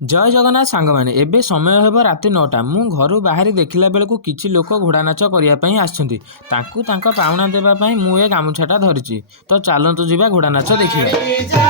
जय जगन्नाथ सांग मैंने एबे समय हेब राति 9टा मु घर बाहरी देखला बेलू किछि लोक घोड़ा नाच करने आसछन्ति तांकु तांका पाउना देबा पई मु ए गामुछाटा धरिछि तो चलतु जीवा घोड़ा नाच देखिबा।